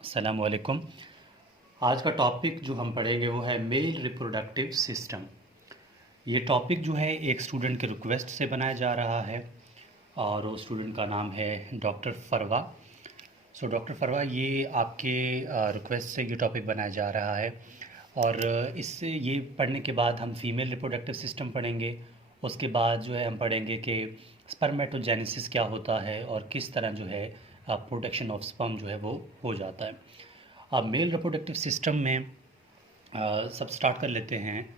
अस्सलाम वालेकुम। आज का टॉपिक जो हम पढ़ेंगे वो है मेल रिप्रोडक्टिव सिस्टम। ये टॉपिक जो है एक स्टूडेंट के रिक्वेस्ट से बनाया जा रहा है और वो स्टूडेंट का नाम है डॉक्टर फरवा। डॉक्टर फरवा, ये आपके रिक्वेस्ट से ये टॉपिक बनाया जा रहा है और इससे ये पढ़ने के बाद हम फीमेल रिप्रोडक्टिव सिस्टम पढ़ेंगे। उसके बाद जो है हम पढ़ेंगे कि स्पर्मेटोजेनेसिस क्या होता है और किस तरह जो है प्रोडक्शन ऑफ स्पर्म जो है वो हो जाता है। अब मेल रिप्रोडक्टिव सिस्टम में सब स्टार्ट कर लेते हैं।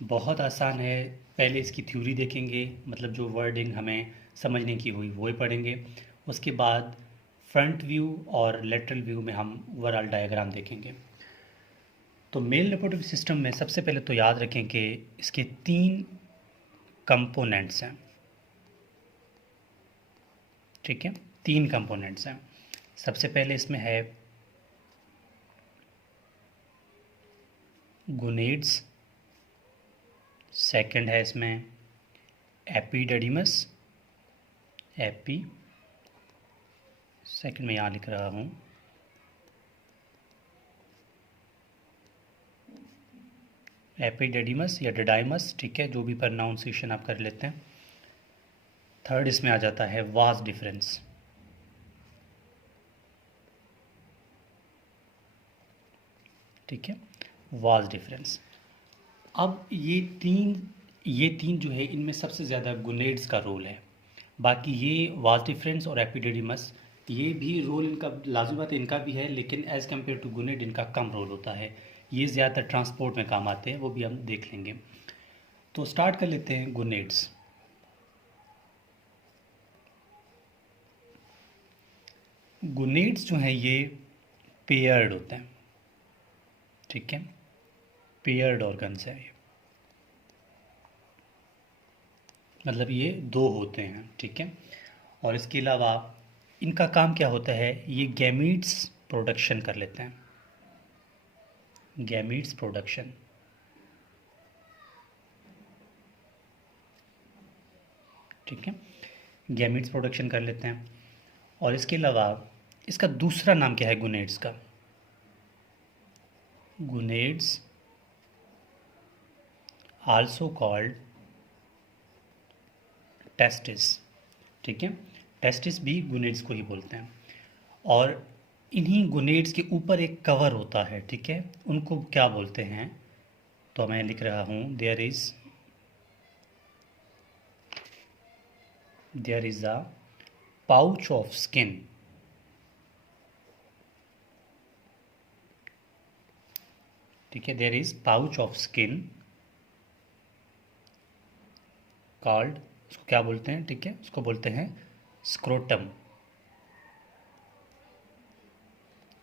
बहुत आसान है। पहले इसकी थ्योरी देखेंगे, मतलब जो वर्डिंग हमें समझने की हुई वो ही पढ़ेंगे। उसके बाद फ्रंट व्यू और लेटरल व्यू में हम ओवरऑल डायग्राम देखेंगे। तो मेल रिप्रोडक्टिव सिस्टम में सबसे पहले तो याद रखें कि इसके 3 कंपोनेंट्स हैं। ठीक है, 3 कंपोनेंट्स हैं। सबसे पहले इसमें है गोनेड्स, सेकंड है इसमें एपिडिडीमस, सेकंड में यहाँ लिख रहा हूँ एपिडिडीमस या डिडाइमस, ठीक है, जो भी प्रोनाउंसिएशन आप कर लेते हैं। थर्ड इसमें आ जाता है वास डिफरेंस। ठीक है, वास डिफरेंस। अब ये तीन जो है इनमें सबसे ज़्यादा गोनेड्स का रोल है। बाकी ये वास डिफरेंस और एपिडिडीमस, ये भी रोल इनका लाजमी बात है, इनका भी है, लेकिन एज़ कम्पेयर टू गोनेड इनका कम रोल होता है। ये ज़्यादातर ट्रांसपोर्ट में काम आते हैं, वो भी हम देख लेंगे। तो स्टार्ट कर लेते हैं गोनेड्स। गोनेड्स जो हैं ये पेयर्ड होते हैं। ठीक है, पेयर्ड ऑर्गन्स है ये, मतलब ये 2 होते हैं। ठीक है, और इसके अलावा इनका काम क्या होता है, ये गैमीट्स प्रोडक्शन कर लेते हैं। गैमीट्स प्रोडक्शन, ठीक है, गैमीट्स प्रोडक्शन कर लेते हैं। और इसके अलावा इसका दूसरा नाम क्या है गोनेड्स का? Gonads also called testis. ठीक है, टेस्टिस भी गोनेड्स को ही बोलते हैं। और इन्हीं गोनेड्स के ऊपर एक कवर होता है, ठीक है, उनको क्या बोलते हैं? तो मैं लिख रहा हूँ there is a pouch of skin. ठीक है, there is pouch of skin called, उसको क्या बोलते हैं? ठीक है, उसको बोलते हैं स्क्रोटम।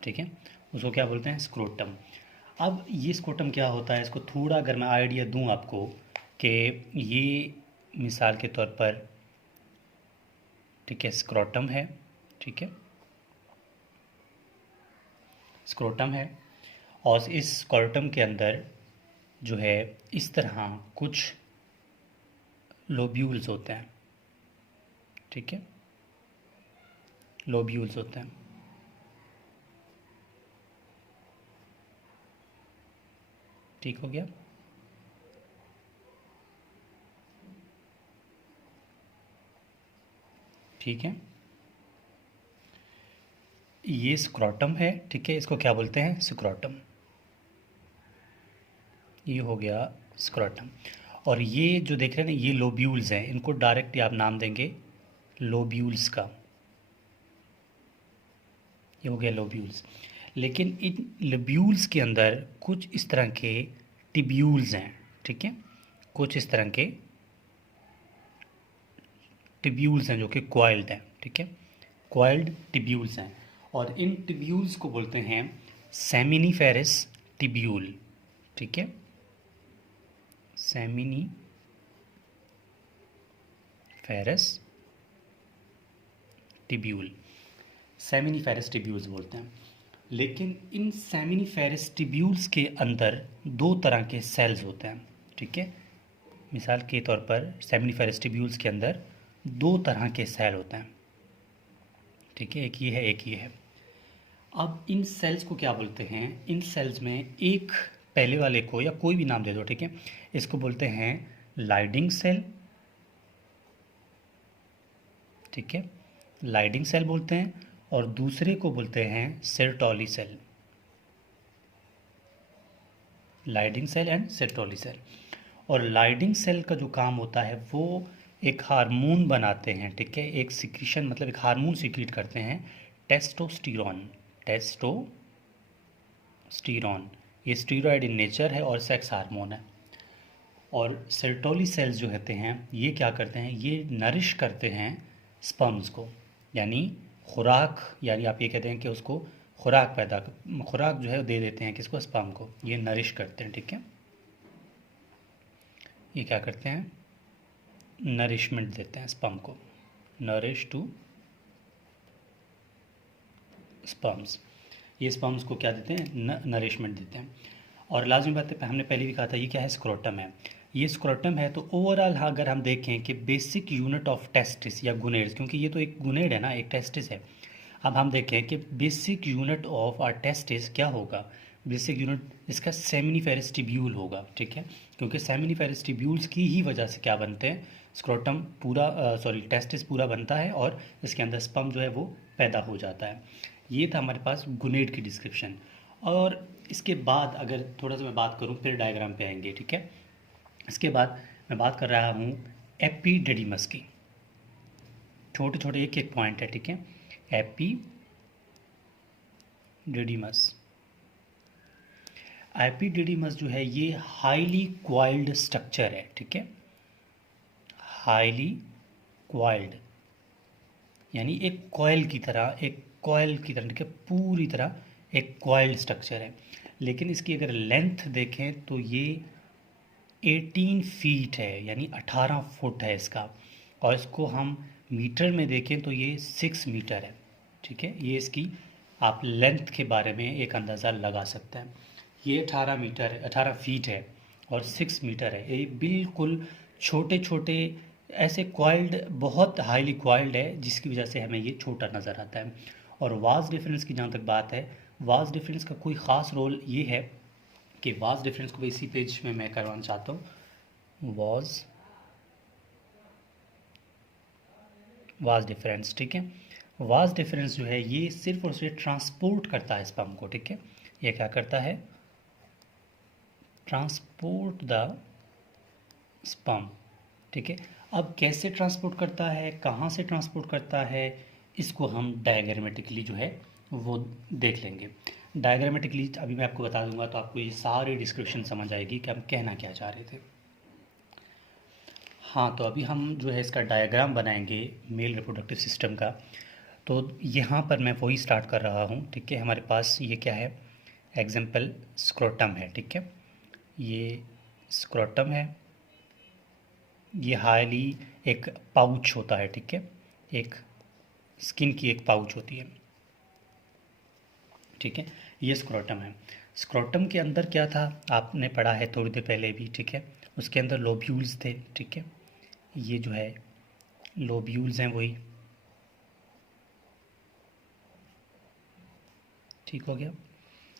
ठीक है, उसको क्या बोलते हैं? स्क्रोटम। अब ये स्क्रोटम क्या होता है, इसको थोड़ा अगर मैं आइडिया दूं आपको कि ये मिसाल के तौर पर, ठीक है, स्क्रोटम है। ठीक है, स्क्रोटम है और इस स्क्रोटम के अंदर जो है इस तरह कुछ लोब्यूल्स होते हैं। ठीक है, लोब्यूल्स होते हैं। ठीक हो गया? ठीक है, ये स्क्रोटम है। ठीक है, इसको क्या बोलते हैं? स्क्रोटम। ये हो गया स्क्रोटम। और ये जो देख रहे हैं ना, ये लोब्यूल्स हैं, इनको डायरेक्टली आप नाम देंगे लोब्यूल्स का। ये हो गया लोब्यूल्स। लेकिन इन लोब्यूल्स के अंदर कुछ इस तरह के टिब्यूल्स हैं। ठीक है, कुछ इस तरह के टिब्यूल्स हैं जो कि क्वाइल्ड हैं। ठीक है, क्वाइल्ड टिब्यूल्स हैं और इन टिब्यूल्स को बोलते हैं सेमिनिफेरस टिब्यूल। ठीक है, सेमिनिफेरस टिब्यूल, सेमिनिफेरस टिब्यूल्स बोलते हैं। लेकिन इन सेमिनिफेरस टिब्यूल्स के अंदर 2 तरह के सेल्स होते हैं। ठीक है, मिसाल के तौर पर सेमिनिफेरस टिब्यूल्स के अंदर 2 तरह के सेल होते हैं। ठीक है, एक ये है, एक ये है। अब इन सेल्स को क्या बोलते हैं, इन सेल्स में एक पहले वाले को या कोई भी नाम दे दो, ठीक है, इसको बोलते हैं लाइडिंग सेल, ठीक है, लाइडिंग सेल बोलते हैं, और दूसरे को बोलते हैं Sertoli cell, Leydig cell and Sertoli cell. और लाइडिंग सेल का जो काम होता है वो एक हार्मोन बनाते हैं, ठीक है, एक सिक्रीशन मतलब एक हार्मोन सिक्रीट करते हैं, टेस्टोस्टेरोन, टेस्टोस्टेरोन, ये स्टीरॉयड इन नेचर है और सेक्स हार्मोन है। और सेर्टोली सेल्स जो होते हैं ये क्या करते हैं, ये नरिश करते हैं स्पर्म्स को, यानी खुराक, यानी आप ये कहते हैं कि उसको खुराक जो है दे देते हैं किसको, स्पर्म को, ये नरिश करते हैं, ठीक है, ये क्या करते हैं, नरिशमेंट देते हैं स्पर्म को, नरिश टू स्पर्म्स, ये स्पर्म्स को क्या देते हैं, नरिशमेंट देते हैं। और लाजमी बात है, हमने पहले भी कहा था ये क्या है, स्क्रोटम है, ये स्क्रोटम है। तो ओवरऑल अगर हम देखें कि बेसिक यूनिट ऑफ टेस्टिस या गुनेड्स, क्योंकि ये तो एक गुनेड है ना, एक टेस्टिस है, अब हम देखें कि basic unit of our testis क्या होगा, बेसिक यूनिट इसका सेमिनिफेरस ट्यूब्यूल होगा, ठीक है, क्योंकि सेमिनिफेरस ट्यूब्यूल्स की ही वजह से क्या बनते हैं, स्क्रोटम पूरा टेस्टिस पूरा बनता है और इसके अंदर स्पर्म जो है वो पैदा हो जाता है। ये था हमारे पास गुनेड की डिस्क्रिप्शन। और इसके बाद अगर थोड़ा सा मैं बात करूँ, फिर डायग्राम पे आएंगे, ठीक है, इसके बाद मैं बात कर रहा हूँ एपिडिडिमस की, छोटे छोटे एक एक पॉइंट है, ठीक है, एपिडिडिमस, एपिडिडिमस जो है ये हाईली क्वाइल्ड स्ट्रक्चर है, ठीक है, हाईली क्वाइल्ड, यानी एक कॉयल की तरह, ठीक है, पूरी तरह एक कॉइल्ड स्ट्रक्चर है। लेकिन इसकी अगर लेंथ देखें तो ये 18 फीट है, यानी 18 फुट है इसका, और इसको हम मीटर में देखें तो ये 6 मीटर है, ठीक है, ये इसकी आप लेंथ के बारे में एक अंदाज़ा लगा सकते हैं। ये 18 मीटर है, 18 फीट है और 6 मीटर है, ये बिल्कुल छोटे छोटे ऐसे क्वाइल्ड, बहुत हाईली क्वाइल्ड है, जिसकी वजह से हमें ये छोटा नज़र आता है। और वाज डिफरेंस की जहाँ तक बात है, वाज डिफरेंस का कोई ख़ास रोल ये है कि वाज डिफरेंस को इसी पेज में मैं करवाना चाहता हूँ, वाज डिफरेंस, ठीक है, वाज डिफरेंस जो है ये सिर्फ और सिर्फ ट्रांसपोर्ट करता है स्पर्म को, ठीक है, ये क्या करता है, ट्रांसपोर्ट द स्पर्म, ठीक है। अब कैसे ट्रांसपोर्ट करता है, कहाँ से ट्रांसपोर्ट करता है, इसको हम डायग्रामेटिकली जो है वो देख लेंगे। डायग्रामेटिकली अभी मैं आपको बता दूंगा तो आपको ये सारी डिस्क्रिप्शन समझ आएगी कि हम कहना क्या चाह रहे थे। हाँ, तो अभी हम जो है इसका डायग्राम बनाएंगे मेल रिप्रोडक्टिव सिस्टम का। तो यहाँ पर मैं वही स्टार्ट कर रहा हूँ, ठीक है, हमारे पास ये क्या है, एग्जाम्पल स्क्रोटम है, ठीक है, ये स्क्रोटम है, ये हाईली एक पाउच होता है, ठीक है, एक स्किन की एक पाउच होती है, ठीक है, ये स्क्रोटम है। स्क्रोटम के अंदर क्या था आपने पढ़ा है थोड़ी देर पहले भी, ठीक है, उसके अंदर लोब्यूल्स थे, ठीक है, ये जो है लोब्यूल्स हैं वही, ठीक हो गया,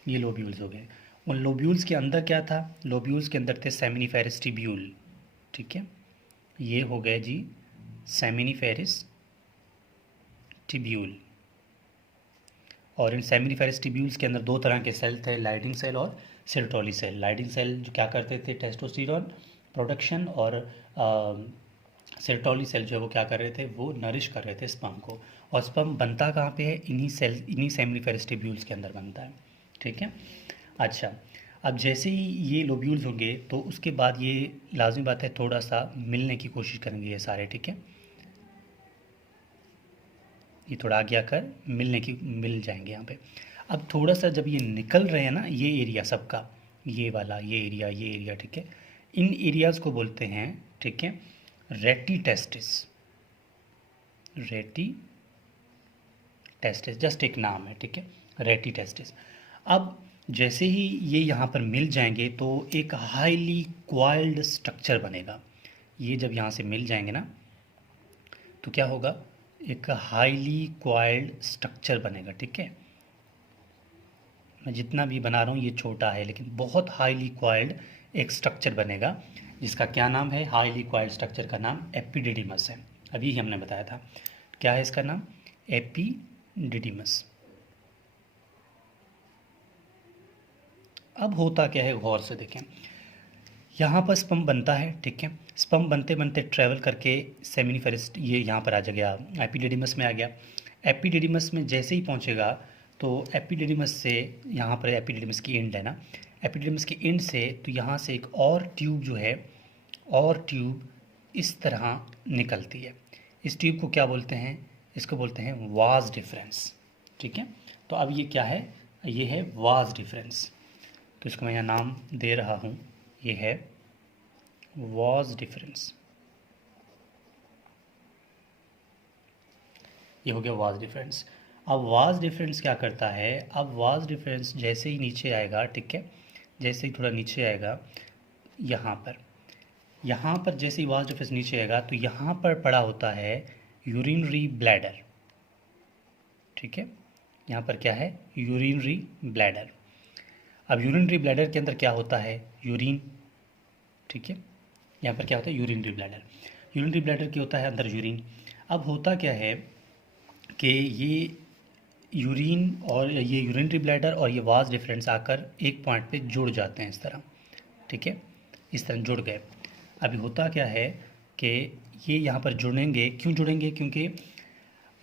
ये लोब्यूल्स हो गए। उन लोब्यूल्स के अंदर क्या था, लोब्यूल्स के अंदर थे सेमिनिफेरस ट्यूब्यूल, ठीक है, ये हो गए जी सेमिनिफेरस ट्यूब्यूल। और इन सेमिनिफेरस ट्यूब्यूल्स के अंदर दो तरह के सेल थे, लाइडिंग सेल और सेरोटोनी सेल। लाइडिंग सेल जो क्या करते थे, टेस्टोस्टेरोन प्रोडक्शन, और सेरोटोनी सेल जो है वो क्या कर रहे थे, वो नरिश कर रहे थे स्पर्म को। और स्पर्म बनता कहाँ पे है, इन्हीं सेमिनिफेरस ट्यूब्यूल्स के अंदर बनता है, ठीक है। अच्छा, अब जैसे ही ये लोब्यूल्स होंगे तो उसके बाद ये लाजमी बात है थोड़ा सा मिलने की कोशिश करेंगे ये सारे, ठीक है, ये थोड़ा आगे आकर मिल जाएंगे यहाँ पे। अब थोड़ा सा जब ये निकल रहे हैं ना, ये एरिया सबका, ये वाला ये एरिया, ठीक है, इन एरियाज़ को बोलते हैं, ठीक है, रेटी टेस्टिस, जस्ट एक नाम है, ठीक है, रेटी टेस्टिस। अब जैसे ही ये यहाँ पर मिल जाएंगे तो एक हाईली क्वाइल्ड स्ट्रक्चर बनेगा। ये जब यहाँ से मिल जाएंगे ना तो क्या होगा, एक हाईली क्वाइल्ड स्ट्रक्चर बनेगा, ठीक है, मैं जितना भी बना रहा हूँ ये छोटा है, लेकिन बहुत हाईली कॉइल्ड एक स्ट्रक्चर बनेगा, जिसका क्या नाम है, हाईली कॉइल्ड स्ट्रक्चर का नाम एपिडिडिमस है। अभी ही हमने बताया था, क्या है इसका नाम, एपिडिडिमस। अब होता क्या है, गौर से देखें। यहाँ पर स्पम बनता है, ठीक है। स्पम बनते बनते ट्रैवल करके सेमिनिफेरस ये यहाँ पर आ गया, एपिडिडिमस में आ गया। एपिडिडिमस में जैसे ही पहुँचेगा तो एपिडिडिमस से, यहाँ पर एपिडिडिमस की एंड है ना, एपिडिडिमस की एंड से तो यहाँ से एक और ट्यूब जो है, और ट्यूब इस तरह निकलती है। इस ट्यूब को क्या बोलते हैं, इसको बोलते हैं वाज डिफरेंस, ठीक है। तो अब ये क्या है, ये है वाज डिफरेंस। तो इसको मैं यहाँ नाम दे रहा हूँ, ये है वाज डिफरेंस। ये हो गया वाज डिफरेंस। अब वाज डिफरेंस क्या करता है, अब वाज डिफरेंस जैसे ही नीचे आएगा, ठीक है, जैसे ही थोड़ा नीचे आएगा, यहाँ पर जैसे ही वाज डिफरेंस नीचे आएगा तो यहाँ पर पड़ा होता है यूरिनरी ब्लैडर, ठीक है। यहाँ पर क्या है, यूरिनरी ब्लैडर। अब यूरिनरी ब्लैडर के अंदर क्या होता है, यूरिन, ठीक है। यहाँ पर क्या होता है, यूरिनरी ब्लैडर। यूरिनरी ब्लैडर क्या होता है, अंदर यूरिन। अब होता क्या है कि ये यूरिन और ये यूरिनरी ब्लैडर और ये वाज डिफरेंस आकर एक पॉइंट पे जुड़ जाते हैं इस तरह, ठीक है, इस तरह जुड़ गए। अभी होता क्या है कि ये यहाँ पर जुड़ेंगे, क्यों जुड़ेंगे, क्योंकि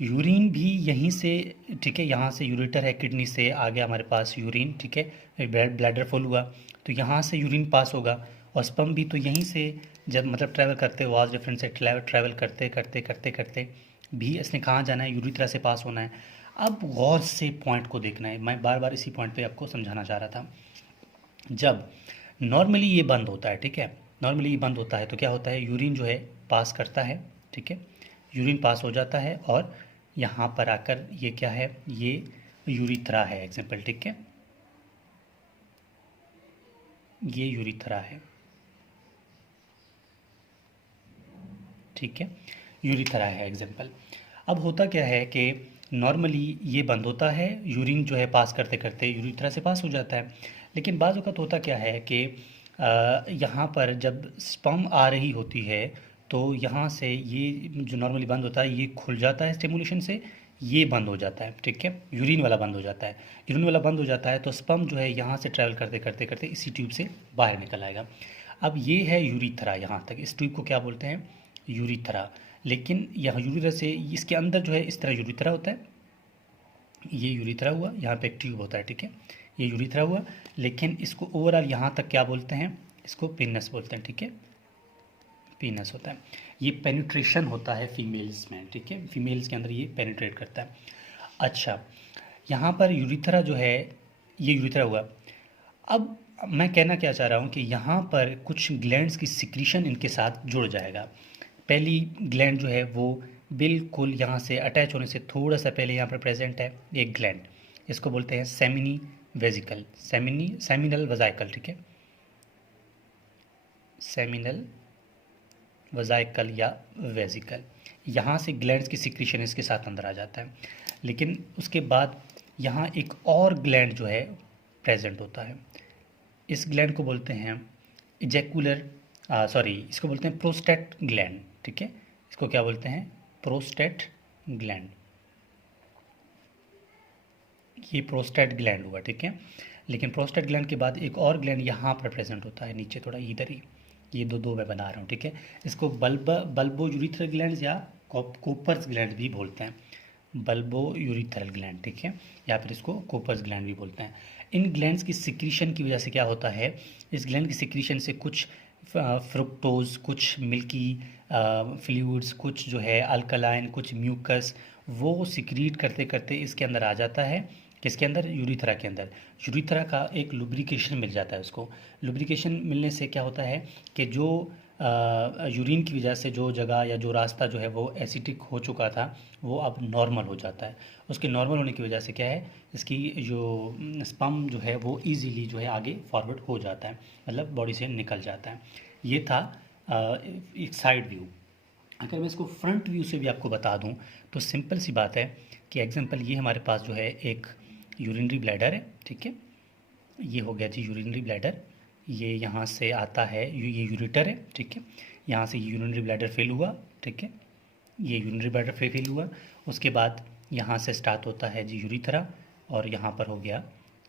यूरिन भी यहीं से, ठीक है, यहाँ से यूरेटर है, किडनी से आ गया हमारे पास यूरिन, ठीक है, ब्लैडर फुल हुआ तो यहाँ से यूरिन पास होगा, और स्पर्म भी तो यहीं से जब मतलब ट्रैवल करते वाज डिफरेंस से ट्रैवल करते करते करते करते भी इसने कहाँ जाना है, यूरिथ्रा से पास होना है। अब गौर से पॉइंट को देखना है, मैं बार बार इसी पॉइंट पे आपको समझाना चाह रहा था। जब नॉर्मली ये बंद होता है, ठीक है, नॉर्मली ये बंद होता है तो क्या होता है, यूरिन जो है पास करता है, ठीक है, यूरिन पास हो जाता है और यहाँ पर आकर ये क्या है, ये यूरिथ्रा है एग्जाम्पल, ठीक है, ये यूरिथ्रा है, ठीक है, यूरिथ्रा है एग्जाम्पल। अब होता क्या है कि नॉर्मली ये बंद होता है, यूरिन जो है पास करते करते यूरिथ्रा से पास हो जाता है, लेकिन बाज़ वक़्त होता क्या है कि यहाँ पर जब स्पर्म आ रही होती है तो यहाँ से ये जो नॉर्मली बंद होता है ये खुल जाता है स्टिमुलेशन से, ये बंद हो जाता है, ठीक है, यूरिन वाला बंद हो जाता है। यूरिन वाला बंद हो जाता है तो स्पर्म जो है यहाँ से ट्रैवल करते करते करते इसी ट्यूब से बाहर निकल आएगा। अब ये है यूरिथ्रा, यहाँ तक इस ट्यूब को क्या बोलते हैं, यूरिथ्रा। लेकिन यह यूरिथ्रा से इसके अंदर जो है इस तरह यूरिथ्रा होता है, ये यूरिथ्रा हुआ, यहाँ पे एक ट्यूब होता है, ठीक है, ये यूरिथ्रा हुआ, लेकिन इसको ओवरऑल यहाँ तक क्या बोलते हैं, इसको पेनिस बोलते हैं, ठीक है, पेनिस होता है। ये पेनिट्रेशन होता है फीमेल्स में, ठीक है, फीमेल्स के अंदर ये पेनिट्रेट करता है। अच्छा, यहाँ पर यूरिथ्रा जो है, ये यूरिथ्रा हुआ। अब मैं कहना क्या चाह रहा हूँ कि यहाँ पर कुछ ग्लैंड्स की सिक्रीशन इनके साथ जुड़ जाएगा। पहली ग्लैंड जो है वो बिल्कुल यहाँ से अटैच होने से थोड़ा सा पहले यहाँ पर प्रेजेंट है एक ग्लैंड, इसको बोलते हैं सेमिनी वेजिकल, सेमिनल वजाइकल, ठीक है, सेमिनल वजाइकल या वेजिकल। यहाँ से ग्लैंड्स की सिक्रीशन इसके साथ अंदर आ जाता है, लेकिन उसके बाद यहाँ एक और ग्लैंड जो है प्रेजेंट होता है। इस ग्लैंड को बोलते हैं इजेकुलर, इसको बोलते हैं प्रोस्टेट ग्लैंड, ठीक है, इसको क्या बोलते हैं, प्रोस्टेट ग्लैंड। ये प्रोस्टेट ग्लैंड हुआ, ठीक है, लेकिन प्रोस्टेट ग्लैंड के बाद एक और ग्लैंड यहाँ पर प्रेजेंट होता है नीचे थोड़ा इधर ही, ये दो मैं बना रहा हूँ, ठीक है, इसको बल्बो यूरिथ्रल ग्लैंड या कोपर्स ग्लैंड भी बोलते हैं, बल्बो यूरिथ्रल ग्लैंड, ठीक है, या फिर इसको कोपर्स ग्लैंड भी बोलते हैं। इन ग्लैंड्स की सिक्रीशन की वजह से क्या होता है, इस ग्लैंड की सिक्रीशन से कुछ फ्रुक्टोज, कुछ मिल्की फ्लूइड्स, कुछ जो है अल्कलाइन, कुछ म्यूकस, वो सिक्रीट करते करते इसके अंदर आ जाता है, किसके अंदर, यूरिथ्रा के अंदर। यूरिथ्रा का एक लुब्रिकेशन मिल जाता है उसको। लुब्रिकेशन मिलने से क्या होता है कि जो यूरिन की वजह से जो जगह या जो रास्ता जो है वो एसिडिक हो चुका था वो अब नॉर्मल हो जाता है। उसके नॉर्मल होने की वजह से क्या है, इसकी जो स्पर्म जो है वो इजीली जो है आगे फॉरवर्ड हो जाता है, मतलब बॉडी से निकल जाता है। ये था एक साइड व्यू। अगर मैं इसको फ्रंट व्यू से भी आपको बता दूं तो सिंपल सी बात है कि एग्जांपल ये हमारे पास जो है एक यूरिनरी ब्लैडर है, ठीक है। ये हो गया जी यूरिनरी ब्लैडर। ये यहाँ से आता है, ये यूरेटर है, ठीक है। यहाँ से यूरिनरी ब्लैडर फिल हुआ, ठीक है। ये यूरिनरी ब्लैडर फिल हुआ। उसके बाद यहाँ से स्टार्ट होता है जी यूरिथ्रा, और यहाँ पर हो गया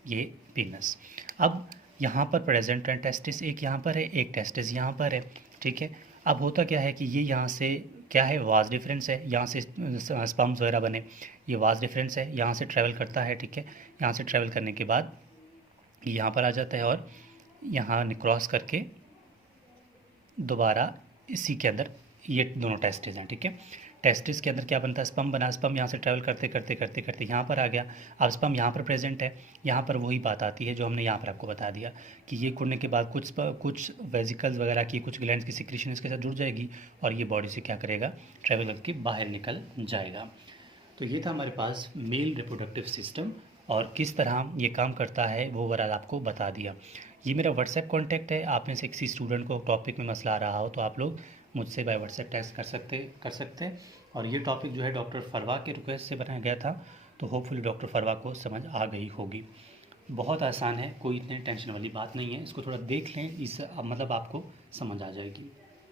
ये पेनस। अब यहाँ पर प्रेजेंट टेस्टिस एक यहाँ पर है, एक टेस्टिस यहाँ पर है, ठीक है। अब होता क्या है कि ये यहाँ से क्या है, वास डिफरेंस है, यहाँ से स्पर्म्स वगैरह बने, ये वास डिफरेंस है, यहाँ से ट्रैवल करता है, ठीक है। यहाँ से ट्रैवल करने के बाद यहाँ पर आ जाता है और यहाँ क्रॉस करके दोबारा इसी के अंदर ये दोनों टेस्टिस हैं, ठीक है। टेस्टिस के अंदर क्या बनता है, स्पर्म बना, स्पर्म यहाँ से ट्रैवल करते करते करते करते यहाँ पर आ गया। अब स्पर्म यहाँ पर प्रेजेंट है, यहाँ पर वही बात आती है जो हमने यहाँ पर आपको बता दिया कि ये कुड़ने के बाद कुछ वेजिकल्स वगैरह की, कुछ ग्लैंड्स की सिक्रीशन इसके साथ जुड़ जाएगी और ये बॉडी से क्या करेगा, ट्रैवल करके बाहर निकल जाएगा। तो ये था हमारे पास मेल रिप्रोडक्टिव सिस्टम, और किस तरह ये काम करता है वो ओवरऑल आपको बता दिया। ये मेरा व्हाट्सएप कॉन्टैक्ट है, आप में से किसी स्टूडेंट को टॉपिक में मसला आ रहा हो तो आप लोग मुझसे बाय व्हाट्सएप टेक्स्ट कर सकते हैं। और ये टॉपिक जो है डॉक्टर फरवा के रिक्वेस्ट से बनाया गया था, तो होपफुली डॉक्टर फरवा को समझ आ गई होगी। बहुत आसान है, कोई इतनी टेंशन वाली बात नहीं है, इसको थोड़ा देख लें, इस मतलब आपको समझ आ जाएगी।